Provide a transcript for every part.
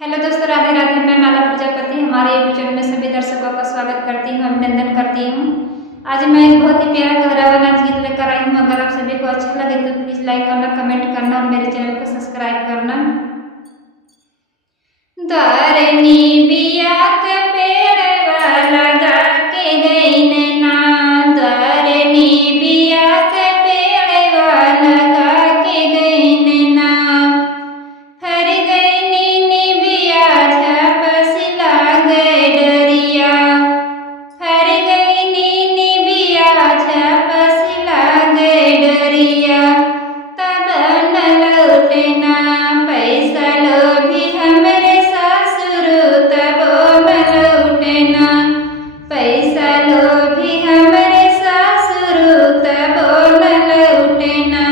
Hello दोस्तों, राधे राधे। मैं माला प्रजापति हमारे यूट्यूब चैनल में सभी दर्शकों का स्वागत करती हूँ, अभिनंदन करती हूँ। आज मैं एक बहुत ही प्यारा गहरा नाच गीत लेकर आई हूँ। अगर आप सभी को अच्छा लगे तो प्लीज लाइक करना, कमेंट करना और मेरे चैनल को सब्सक्राइब करना। दारनी बिया के पेड़वा लगा के गई नैना, दारनी बिया के पेड़वा लगा के गई नैना, हर गई नीनी बिया झपस लागे डरिया, हर गई नीनी बिया झपस लागे डरिया, तब न लौटे ना पैसा लोभी हमरे पैसा लोभी हमरे सासुरु तबो न लौटे ना,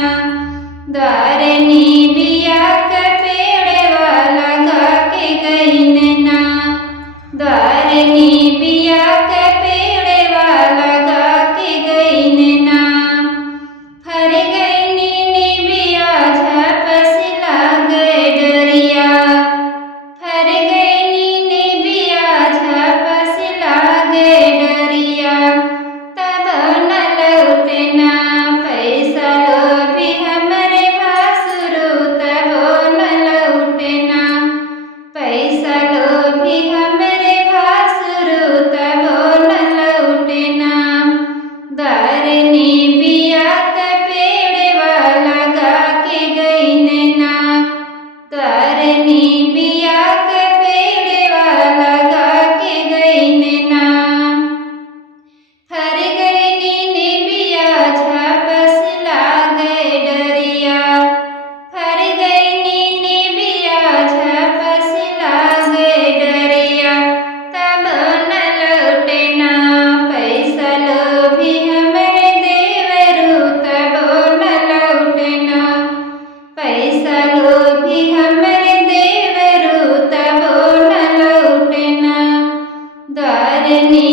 दारनी बिया के पेड़वा लगा के गई नैना, दारनी बिया के पेड़वा लगा के गई नैना, हर गई नीनी बिया झपस लागे डरिया, हर गई नीनी बिया झपस लागे डरिया, तब न लौटे ना पैसा लोभी हमरे भासुरु तबो न लौटे ना, पैसा लोभी हमरे भासुरु तबो न लौटे ना, दारनी बिया के पेड़वा लगा के गई नैना, दारनी बिया के पेड़वा लगा के गई नैना, हर गई नीनी बिया झपस लागे डरिया, हर गई नीनी बिया झपस लागे डरिया, तब न लौटे ना पैसा लोभी हमरे देवरू तबो न लौटे ना, पैसा लोभी हमरे देवरू तबो न लौटे ना, दारनी